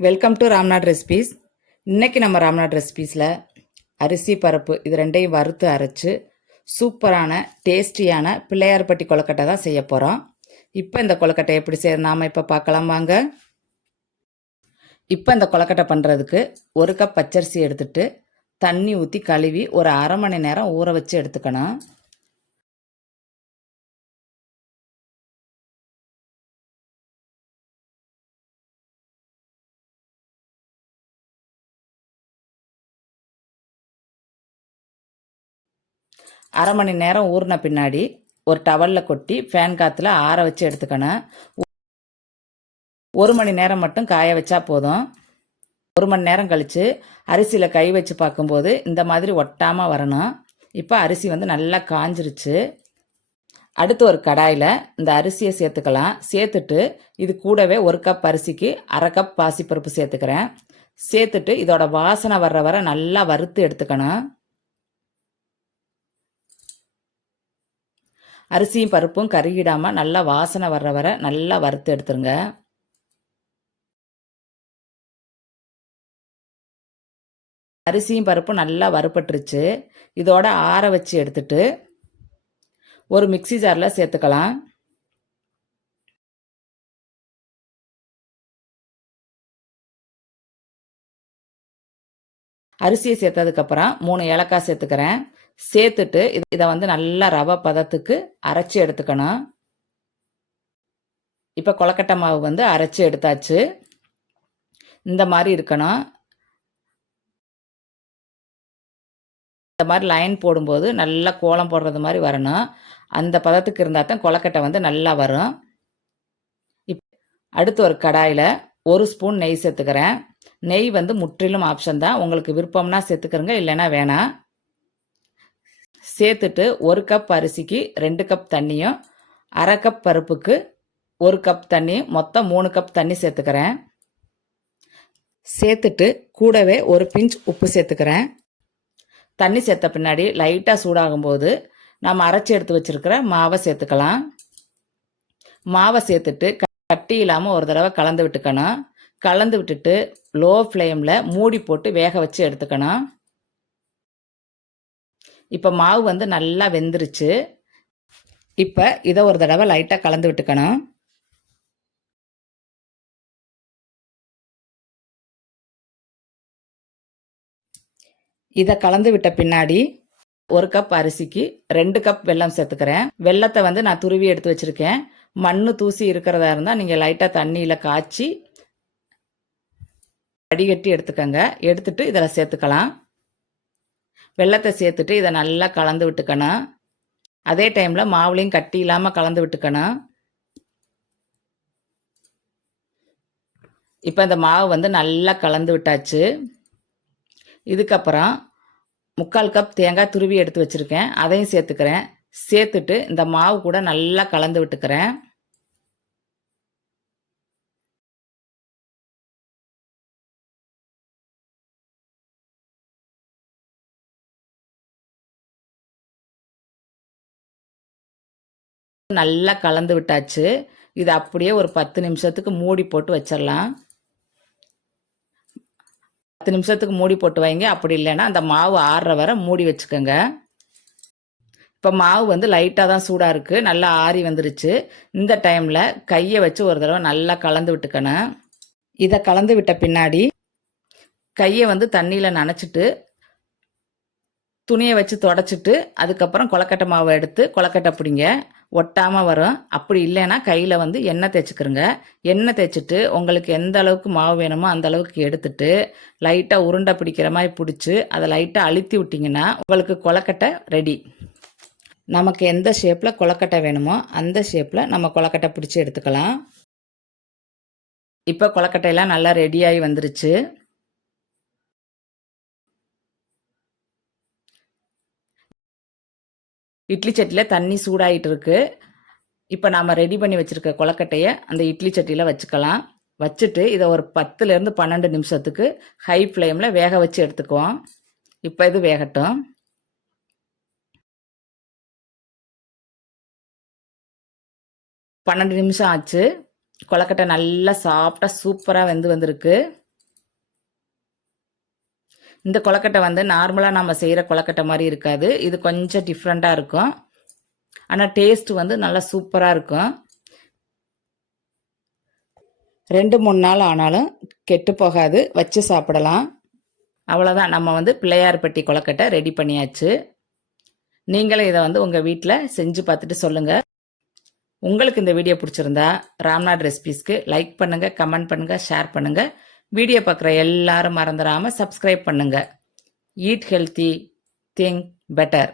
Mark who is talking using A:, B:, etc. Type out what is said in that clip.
A: Welcome to Ramnad recipes இன்றைக்கி நம்ம ராம்நாட் ரெசிபீஸில் அரிசி பருப்பு இது ரெண்டையும் வறுத்து அரைச்சு சூப்பரான டேஸ்டியான பிள்ளையார்பட்டி கொழுக்கட்டை தான் செய்ய போகிறோம் இப்போ இந்த கொழுக்கட்டை எப்படி செய்ய நாம் இப்போ பார்க்கலாம் வாங்க. இப்போ இந்த கொழுக்கட்டை பண்ணுறதுக்கு ஒரு கப் பச்சரிசி எடுத்துட்டு தண்ணி ஊற்றி கழுவி ஒரு அரை மணி நேரம் ஊற வச்சு எடுத்துக்கணும். அரை மணி நேரம் ஊறின பின்னாடி ஒரு டவலில் கொட்டி ஃபேன் காற்றுல ஆற வச்சு எடுத்துக்கணும். ஒரு மணி நேரம் மட்டும் காய வச்சா போதும். ஒரு மணி நேரம் கழித்து அரிசியில் கை வச்சு பார்க்கும்போது இந்த மாதிரி ஒட்டாமல் வரணும். இப்போ அரிசி வந்து நல்லா காஞ்சிருச்சு. அடுத்து ஒரு கடாயில் இந்த அரிசியை சேர்த்துக்கலாம். சேர்த்துட்டு இது கூடவே ஒரு கப் அரிசிக்கு அரை கப் பாசிப்பருப்பு சேர்த்துக்கிறேன். சேர்த்துட்டு இதோட வாசனை வர்ற வர நல்லா வறுத்து எடுத்துக்கணும். அரிசியும் பருப்பும் கருகிடாமல் நல்லா வாசனை வர்ற வர நல்லா வறுத்து எடுத்துருங்க. அரிசியும் பருப்பும் நல்லா வறுப்பட்டுருச்சு இதோட ஆற வச்சு எடுத்துட்டு ஒரு மிக்சி ஜாரில் சேர்த்துக்கலாம். அரிசியை சேர்த்ததுக்கப்புறம் மூணு ஏலக்காய் சேர்த்துக்கிறேன். சேர்த்துட்டு இதை வந்து நல்லா ரவை பதத்துக்கு அரைச்சி எடுத்துக்கணும். இப்போ கொலக்கட்டை மாவு வந்து அரைச்சி எடுத்தாச்சு. இந்த மாதிரி இருக்கணும். இந்த மாதிரி லைன் போடும்போது நல்லா கோலம் போடுறது மாதிரி வரணும். அந்த பதத்துக்கு இருந்தால் தான் கொலக்கட்டை வந்து நல்லா வரும். இப் அடுத்து ஒரு கடாயில் ஒரு ஸ்பூன் நெய் சேர்த்துக்கிறேன். நெய் வந்து முற்றிலும் ஆப்ஷன் தான். உங்களுக்கு விருப்பம்னா சேர்த்துக்கிறங்க இல்லைன்னா வேணாம். சேர்த்துட்டு ஒரு கப் அரிசிக்கு ரெண்டு கப் தண்ணியும் அரை கப் பருப்புக்கு ஒரு கப் தண்ணி மொத்தம் மூணு கப் தண்ணி சேர்த்துக்கிறேன். சேர்த்துட்டு கூடவே ஒரு பிஞ்ச் உப்பு சேர்த்துக்கிறேன். தண்ணி சேர்த்த பின்னாடி லைட்டாக சூடாகும்போது நம்ம அரைச்சி எடுத்து வச்சுருக்கிற மாவை சேர்த்துக்கலாம். மாவை சேர்த்துட்டு கட்டி இல்லாமல் ஒரு தடவை கலந்து விட்டுக்கணும். கலந்து விட்டுட்டு லோ ஃப்ளேமில் மூடி போட்டு வேக வச்சு எடுத்துக்கணும். இப்போ மாவு வந்து நல்லா வெந்துருச்சு. இப்போ இதை ஒரு தடவை லைட்டாக கலந்து விட்டுக்கணும். இதை கலந்து விட்ட பின்னாடி ஒரு கப் அரிசிக்கு ரெண்டு கப் வெல்லம் சேர்த்துக்கிறேன். வெள்ளத்தை வந்து நான் துருவி எடுத்து வச்சிருக்கேன். மண் தூசி இருக்கிறதா இருந்தால் நீங்கள் லைட்டாக தண்ணியில் காய்ச்சி வடிகட்டி எடுத்துக்கோங்க. எடுத்துட்டு இதில் சேர்த்துக்கலாம். வெள்ளத்தை சேர்த்துட்டு இதை நல்லா கலந்து விட்டுக்கணும். அதே டைமில் மாவுலையும் கட்டி இல்லாமல் கலந்து விட்டுக்கணும். இப்போ இந்த மாவு வந்து நல்லா கலந்து விட்டாச்சு. இதுக்கப்புறம் முக்கால் கப் தேங்காய் துருவி எடுத்து வச்சுருக்கேன். அதையும் சேர்த்துக்கிறேன். சேர்த்துட்டு இந்த மாவு கூட நல்லா கலந்து விட்டுக்கிறேன். நல்லா கலந்து விட்டாச்சு. இது அப்படியே ஒரு பத்து நிமிஷத்துக்கு மூடி போட்டு வச்சிடலாம் பத்து நிமிஷத்துக்கு மூடி போட்டு வைங்க. அப்படி இல்லைன்னா அந்த மாவு ஆறுற வரை மூடி வச்சுக்கோங்க. இப்போ மாவு வந்து லைட்டாக தான் சூடாக இருக்குது நல்லா ஆறி வந்துருச்சு. இந்த டைமில் கையை வச்சு ஒரு தடவை நல்லா கலந்து விட்டுக்கணும். இதை கலந்து விட்ட பின்னாடி கையை வந்து தண்ணியில் நனைச்சிட்டு துணியை வச்சு தொடச்சிட்டு அதுக்கப்புறம் கொலக்கட்டை மாவை எடுத்து கொலக்கட்டை பிடிங்க. ஒட்டாமல் வரும். அப்படி இல்லைன்னா கையில் வந்து எண்ணெய் தேய்ச்சிக்கிறங்க எண்ணெய் தேய்ச்சிட்டு உங்களுக்கு எந்த அளவுக்கு மாவு வேணுமோ அந்த அளவுக்கு எடுத்துட்டு லைட்டாக உருண்டை பிடிக்கிற மாதிரி பிடிச்சி அதை லைட்டாக அழுத்தி விட்டிங்கன்னா உங்களுக்கு கொலக்கட்டை ரெடி நமக்கு எந்த ஷேப்பில் கொலக்கட்டை வேணுமோ அந்த ஷேப்பில் நம்ம கொலக்கட்டை பிடிச்சி எடுத்துக்கலாம். இப்போ கொலக்கட்டையெல்லாம் நல்லா ரெடியாகி வந்துருச்சு. இட்லி சட்டியில் தண்ணி சூடாகிட்டு இருக்கு இப்போ நாம் ரெடி பண்ணி வச்சுருக்க கொலக்கட்டையை அந்த இட்லி சட்டியில் வச்சுக்கலாம். வச்சுட்டு இதை ஒரு பத்துலேருந்து பன்னெண்டு நிமிஷத்துக்கு ஹை ஃப்ளேமில் வேக வச்சு எடுத்துக்குவோம். இப்போ இது வேகட்டும். பன்னெண்டு நிமிஷம் ஆச்சு. கொலக்கட்டை நல்லா சாஃப்டாக சூப்பராக வெந்து வந்திருக்கு. இந்த கொலக்கட்டை வந்து நார்மலாக நம்ம செய்கிற கொலக்கட்டை மாதிரி இருக்காது. இது கொஞ்சம் டிஃப்ரெண்ட்டாக இருக்கும். ஆனால் டேஸ்ட் வந்து நல்லா சூப்பராக இருக்கும். ரெண்டு மூணு நாள் ஆனாலும் கெட்டு போகாது. வச்சு சாப்பிடலாம். அவ்வளோதான் நம்ம வந்து பிள்ளையார்பட்டி கொலக்கட்டை ரெடி பண்ணியாச்சு. நீங்களும் இதை வந்து உங்கள் வீட்டில் செஞ்சு பார்த்துட்டு சொல்லுங்கள் உங்களுக்கு இந்த வீடியோ பிடிச்சிருந்தா ராம்நாத் ரெசிபீஸ்க்கு லைக் பண்ணுங்கள் கமெண்ட் பண்ணுங்கள் ஷேர் பண்ணுங்கள் வீடியோ பார்க்குற எல்லாரும் மறந்துடாமல் சப்ஸ்கிரைப் பண்ணுங்கள் ஈட் ஹெல்த்தி திங்க் பெட்டர்